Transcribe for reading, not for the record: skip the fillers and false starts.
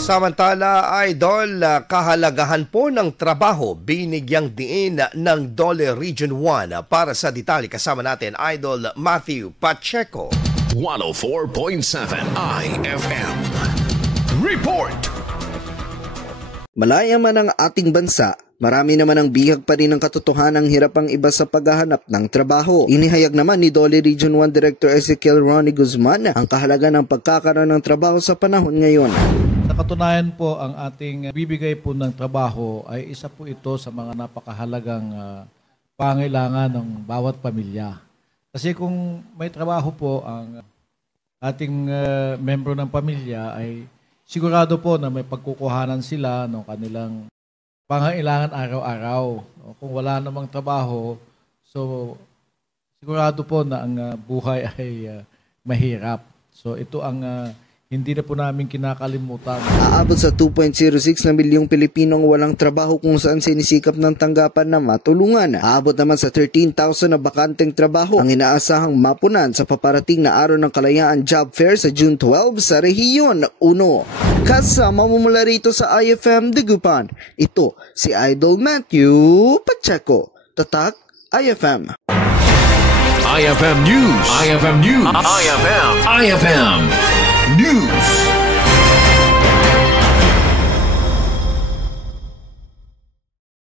Samantala, Idol, kahalagahan po ng trabaho binigyang diin ng Dole Region 1. Para sa detalye kasama natin, Idol Matthew Pacheco. 104.7 IFM Report. Malaya man ang ating bansa, marami naman ang bihag pa rin ng katotohanan ng hirap ang iba sa paghahanap ng trabaho. Inihayag naman ni Dole Region 1 Director Ezekiel Ronnie Guzman ang kahalagan ng pagkakaroon ng trabaho sa panahon ngayon. Sa katunayan po, ang ating bibigay po ng trabaho ay isa po ito sa mga napakahalagang pangailangan ng bawat pamilya. Kasi kung may trabaho po ang ating membro ng pamilya, ay sigurado po na may pagkukuhanan sila ng kanilang pangailangan araw-araw. Kung wala namang trabaho, so sigurado po na ang buhay ay mahirap. So ito ang hindi na po namin kinakalimutan. Aabot sa 2.06 na milyong Pilipinong walang trabaho kung saan sinisikap ng tanggapan na matulungan. Aabot naman sa 13,000 na bakanteng trabaho ang inaasahang mapunan sa paparating na araw ng Kalayaan Job Fair sa June 12 sa Rehiyon 1. Kasama mo mula rito sa IFM Dagupan, ito si Idol Matthew Pacheco. Tatak IFM. IFM News. IFM News. IFM News.